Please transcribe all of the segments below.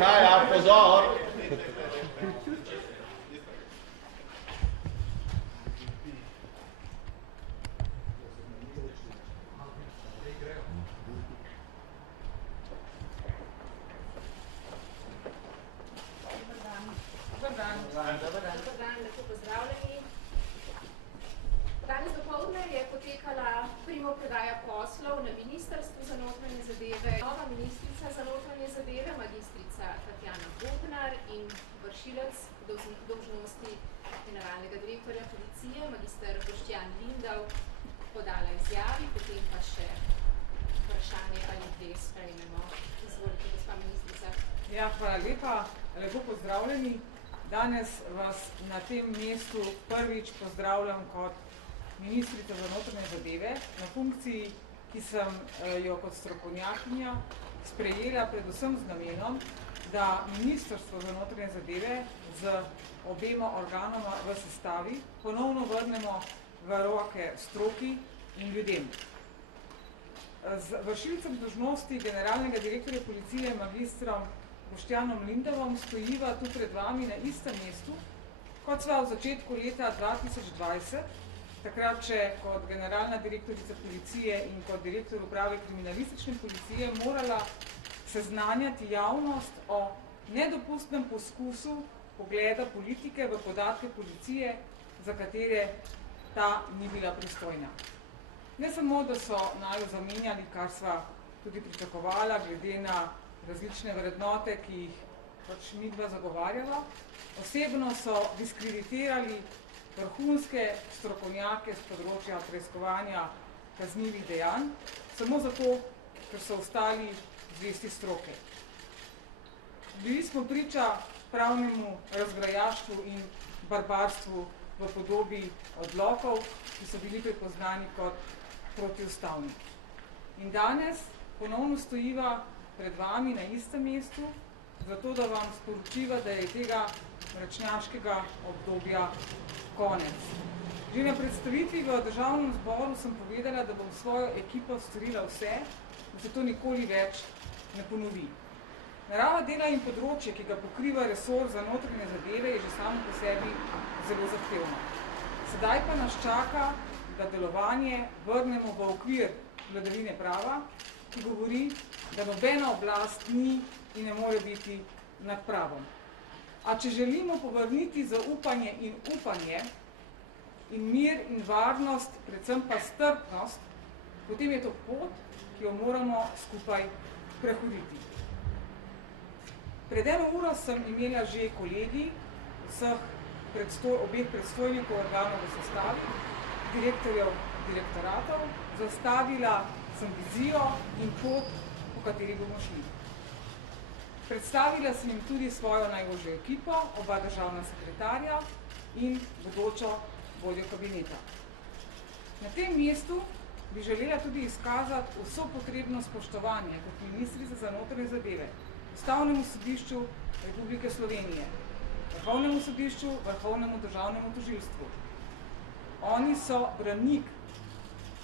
Kaja, pozor! Dobar dan, lepo pozdravljeni. Danes dopoldne je potekala primopredaja poslov na Ministrstvu za notranje zadeve. Nova ministrica za notranje zadeve, magistrica Tatjana Bobnar in vršilec dolžnosti generalnega direktorja policije, magister Boštjan Lindav, podala izjavi, potem pa še vprašanje ali dve sprejmemo. Izvolite, gospa ministrica. Ja, hvala lepa. Lepo pozdravljeni. Danes vas na tem mestu prvič pozdravljam kot ministrica za notranje zadeve na funkciji, ki sem jo kot strokovnjakinja sprejela predvsem z namenom, da Ministrstvo za notranje zadeve z obema organoma v sestavi ponovno vrnemo v roke stroki in ljudem. Z vršilcem dolžnosti generalnega direktorja policije magistrom Boštjanom Lindavom stojiva tu pred vami na istem mestu, kot sva v začetku leta 2020, takrat, če kot generalna direktorica policije in kot direktor uprave kriminalistične policije morala seznanjati javnost o nedopustnem poskusu pogleda politike v podatke policije, za katere ta ni bila pristojna. Ne samo, da so naju zamenjali, kar sva tudi pričakovala, glede na različne vrednote, ki jih pač midva zagovarjala. Osebno so diskreditirali vrhunske strokovnjake z področja preiskovanja kaznivih dejanj, samo zato, ker so ostali zvesti stroke. Bili smo priča pravnemu razgrajaštvu in barbarstvu v podobi odlokov, ki so bili prepoznani kot protiustavni. In danes ponovno stojiva pred vami na istem mestu, zato da vam sporočiva, da je tega mračnjaškega obdobja konec. Že na predstavitvi v Državnem zboru sem povedala, da bom svojo ekipo storila vse, da se to nikoli več ne ponovi. Narava dela in področje, ki ga pokriva resor za notranje zadeve, je že samo po sebi zelo zahtevno. Sedaj pa nas čaka, da delovanje vrnemo v okvir vladavine prava, ki govori, da nobena oblast ni in ne more biti nad pravom. A če želimo povrniti zaupanje in upanje in mir in varnost, predvsem pa strpnost, potem je to pot, ki jo moramo skupaj prehoditi. Pred 1 uro sem imela že kolegi obeh predstojnikov organov v sestavi, direktorjev direktoratov, zastavila sem vizijo in pot, po kateri bomo šli. Predstavila sem jim tudi svojo najožjo ekipo, oba državna sekretarja in bodočo vodjo kabineta. Na tem mestu bi želela tudi izkazati vso potrebno spoštovanje kot ministrica za notranje zadeve, Ustavnemu sodišču Republike Slovenije, Vrhovnemu sodišču, Vrhovnemu državnemu tožilstvu. Oni so branik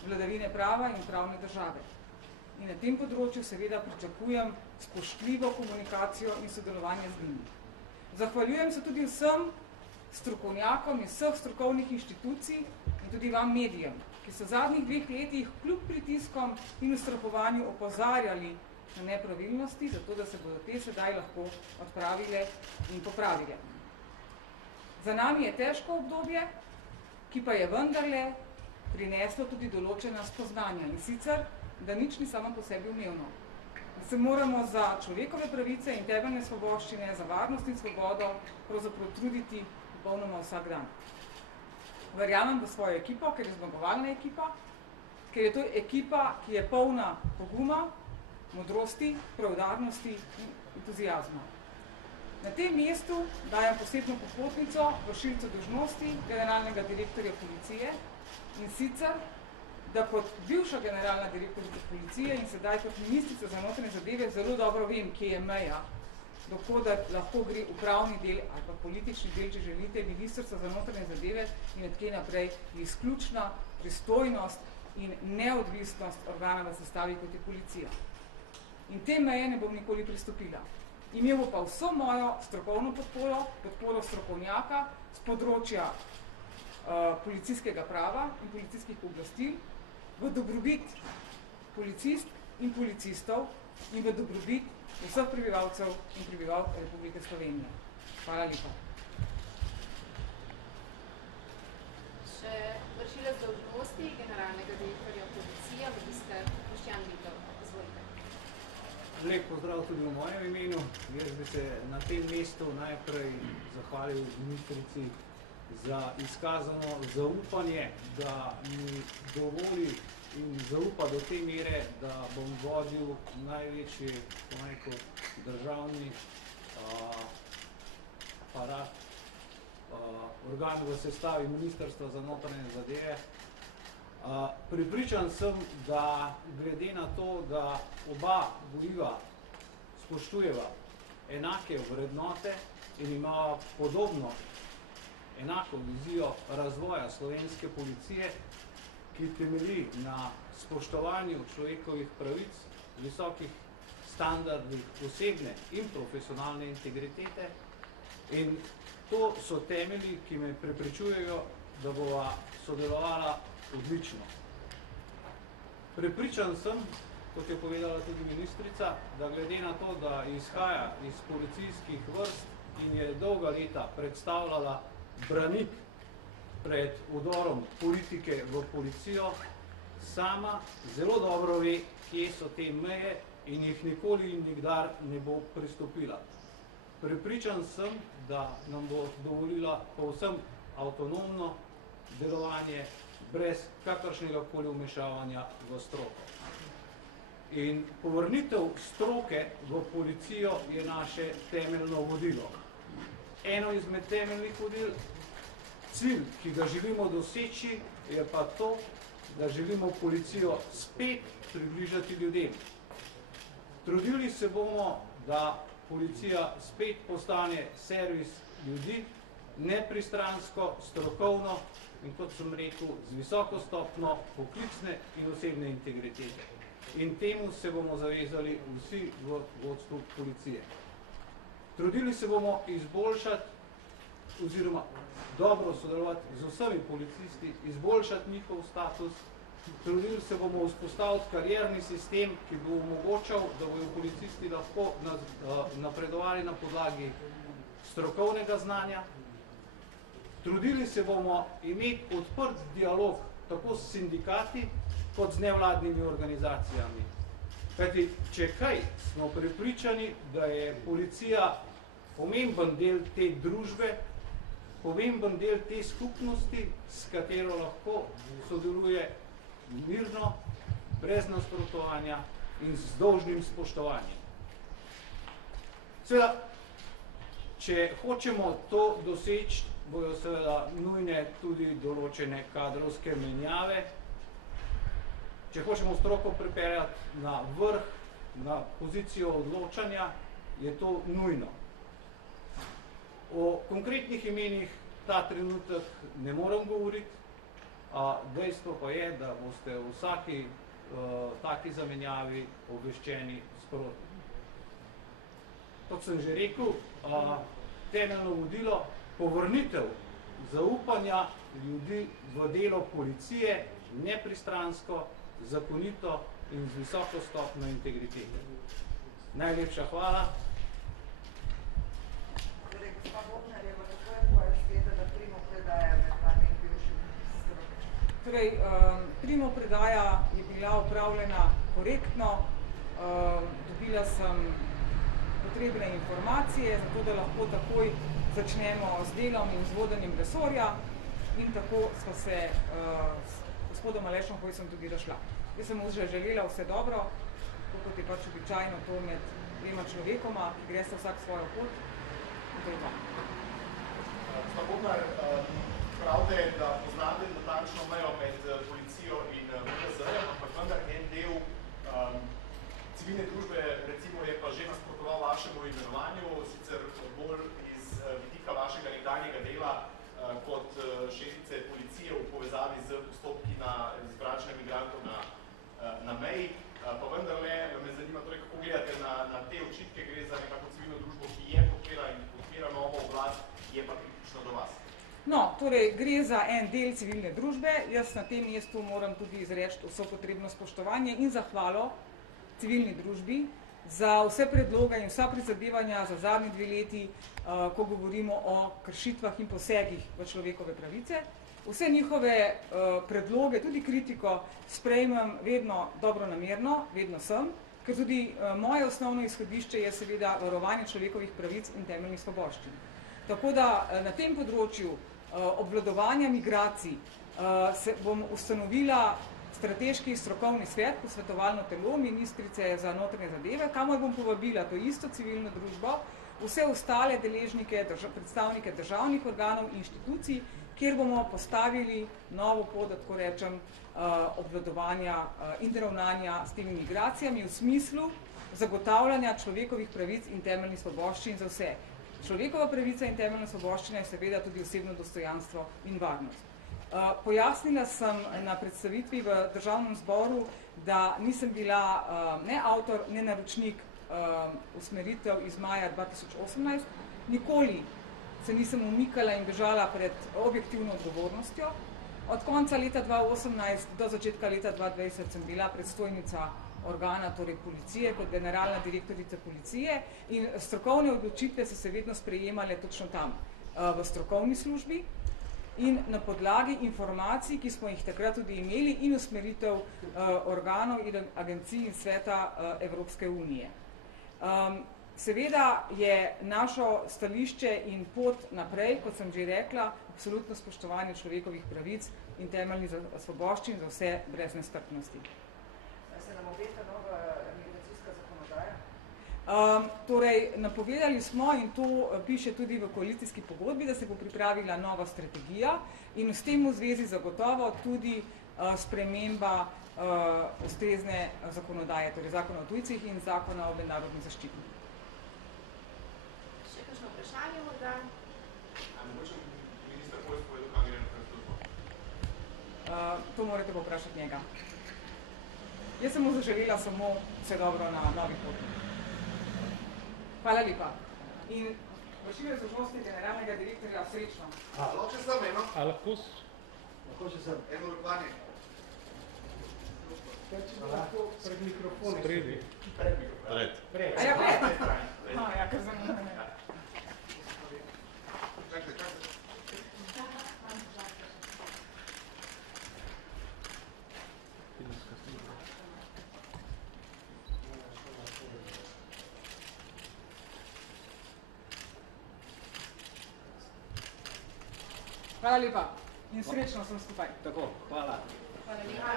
vladavine prava in pravne države. In na tem področju seveda pričakujem spoštljivo komunikacijo in sodelovanje z njimi. Zahvaljujem se tudi vsem strokovnjakom iz vseh strokovnih inštitucij in tudi vam medijem, ki so v zadnjih 2 letih kljub pritiskom in ustrahovanju opozarjali na nepravilnosti, zato da se bodo te sedaj lahko odpravile in popravile. Za nami je težko obdobje, ki pa je vendarle prineslo tudi določena spoznanja, in sicer, da nič ni samo po sebi umevno. Da se moramo za človekove pravice in temeljne svoboščine, za varnost in svobodo pravzaprav truditi popolnoma vsak dan. Verjamem v svojo ekipo, ker je zmagovalna ekipa, ker je to ekipa, ki je polna poguma, modrosti, preudarnosti in entuzijazma. Na tem mestu dajem posebno popotnico vršilcu dolžnosti generalnega direktorja policije, in sicer, da kot bivša generalna direktorica policije in sedaj kot ministrica za notranje zadeve zelo dobro vem, kje je meja, dokoder lahko gre upravni del ali pa politični del, če želite, Ministrstva za notranje zadeve in od kje naprej izključna pristojnost in neodvisnost organa v sestavi, kot je policija. In te meje ne bom nikoli pristopila. Imel bo pa vso mojo strokovno podporo strokovnjaka z področja policijskega prava in policijskih oblastil v dobrobit policist in policistov in v dobrobit vseh prebivalcev in prebivalk Republike Slovenije. Hvala lepa. Še vršilec dolžnosti generalnega direktorja policije, magister Boštjan Vitov. Izvolite. Lep pozdrav tudi v mojem imenu. Jaz bi se na tem mestu najprej zahvalil ministrici za izkazano zaupanje, da mi dovoli in zaupa do te mere, da bom vodil največji državni aparat, organ v sestavi Ministrstva za notranje zadeve. Prepričan sem, da glede na to, da oba voliva spoštujeva enake vrednote in ima podobno enako vizijo razvoja slovenske policije, ki temelji na spoštovanju človekovih pravic, visokih standardih osebne in profesionalne integritete. In to so temelji, ki me prepričujejo, da bova sodelovala odlično. Prepričan sem, kot je povedala tudi ministrica, da glede na to, da izhaja iz policijskih vrst in je dolga leta predstavljala branik pred vdorom politike v policijo, sama zelo dobro ve, kje so te meje in jih nikoli in nikdar ne bo pristopila. Prepričan sem, da nam bo dovolila povsem avtonomno delovanje brez kakršnega koli vmešavanja v stroko. In povrnitev stroke v policijo je naše temeljno vodilo. Eno izmed temeljnih vodil, cilj, ki ga želimo doseči, je pa to, da želimo policijo spet približati ljudem. Trudili se bomo, da policija spet postane servis ljudi, nepristransko, strokovno in, kot sem rekel, z visoko stopnjo poklicne in osebne integritete. In temu se bomo zavezali vsi v vodstvu policije. Trudili se bomo izboljšati oziroma dobro sodelovati z vsemi policisti, izboljšati njihov status. Trudili se bomo vzpostaviti karierni sistem, ki bo omogočal, da bodo policisti lahko napredovali na podlagi strokovnega znanja. Trudili se bomo imeti odprt dialog tako s sindikati, kot z nevladnimi organizacijami. Kajti, če kaj, smo prepričani, da je policija pomemben del te družbe, pomemben del te skupnosti, s katero lahko sodeluje mirno, brez nasprotovanja in z dolžnim spoštovanjem. Seveda, če hočemo to doseči, bojo seveda nujne tudi določene kadrovske menjave. Če hočemo stroko pripeljati na vrh, na pozicijo odločanja, je to nujno. O konkretnih imenih ta trenutek ne morem govoriti, dejstvo pa je, da boste v vsaki taki zamenjavi obveščeni sproti. Kot sem že rekel, temeljno vodilo, povrnitev zaupanja ljudi v delo policije, nepristransko, zakonito in z visoko stopnjo integritete. Najlepša hvala. Torej, gospa Bobnarjeva, kako je tvoja zgleda, da primopredaja med vami in bivšim ministrom? Torej, primopredaja je bila opravljena korektno, dobila sem potrebne informacije, zato da lahko takoj začnemo z delom in z vodenjem resorja in tako sva se s gospodom Alešom Hojsom tudi razšla. Jaz sem mu že želela vse dobro, kot je pač običajno to med dvema človekoma, ki greste vsak svojo pot. In to je to. Gospa Bobnar, pravite, da poznate natančno mejo med policijo in PKZ-jem, ampak vendar en del civilne družbe recimo je pa že nasprotoval vašemu imenovanju, sicer bolj iz vidika vašega nekdanjega dela kot šefice policije v povezavi z postopki na izvračanje migrantov na meji. Pa vendarle me zanima, torej, kako gledate na te očitke, gre za nekako civilno družbo, torej gre za en del civilne družbe. Jaz na tem mestu moram tudi izreči vso potrebno spoštovanje in zahvalo civilni družbi za vse predloge in vsa prizadevanja za zadnji 2 leti, ko govorimo o kršitvah in posegih v človekove pravice. Vse njihove predloge, tudi kritiko, sprejmem vedno dobronamerno, vedno sem, ker tudi moje osnovno izhodišče je seveda varovanje človekovih pravic in temeljnih svoboščin. Tako da na tem področju obvladovanja migracij se bom ustanovila strateški strokovni svet, posvetovalno telo ministrice za notranje zadeve, kamor bom povabila to isto civilno družbo, vse ostale deležnike, predstavnike državnih organov in inštitucij, kjer bomo postavili novo pot, da tako rečem, obvladovanja in ravnanja s temi migracijami v smislu zagotavljanja človekovih pravic in temeljnih svoboščin za vse. Človekova pravica in temeljna svoboščina je seveda tudi osebno dostojanstvo in varnost. Pojasnila sem na predstavitvi v Državnem zboru, da nisem bila ne avtor, ne naročnik usmeritev iz maja 2018. Nikoli se nisem umikala in bežala pred objektivno odgovornostjo. Od konca leta 2018 do začetka leta 2020 sem bila predstojnica organa, torej policije, kot generalna direktorica policije in strokovne odločitve so se vedno sprejemale točno tam, v strokovni službi in na podlagi informacij, ki smo jih takrat tudi imeli in usmeritev organov in agencij in sveta Evropske unije. Seveda je našo stališče in pot naprej, kot sem že rekla, absolutno spoštovanje človekovih pravic in temeljnih svoboščin za vse brez nestrpnosti. Se nam obeta nova migracijska zakonodaja? Torej, napovedali smo, in to piše tudi v koalicijski pogodbi, da se bo pripravila nova strategija in s tem v zvezi zagotovo tudi sprememba ustrezne zakonodaje, torej zakona o tujcih in zakona o mednarodni zaščiti. Še kakšno vprašanje morda? Mogoče minister Hojs povedal, kam gre naprej službo? To morate povprašati njega. Jaz sem mu zaželela samo vse dobro na novi poti. Hvala lepa. In vršilec dolžnosti generalnega direktorja, srečno. Lahko še sem eno? Lahko še sem. Eno rokovanje. Pred mikrofonom. Spredi. Pred mikrofonom. Pred. A ja, pred? Ja, kar zanimljivo. Hvala lepa in srečno sem skupaj. Tako, hvala. Hvala lepa.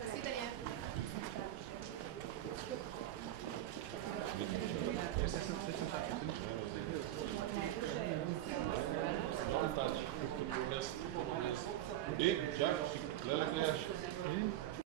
Nasvidenje. Čak, gleda, gledaš.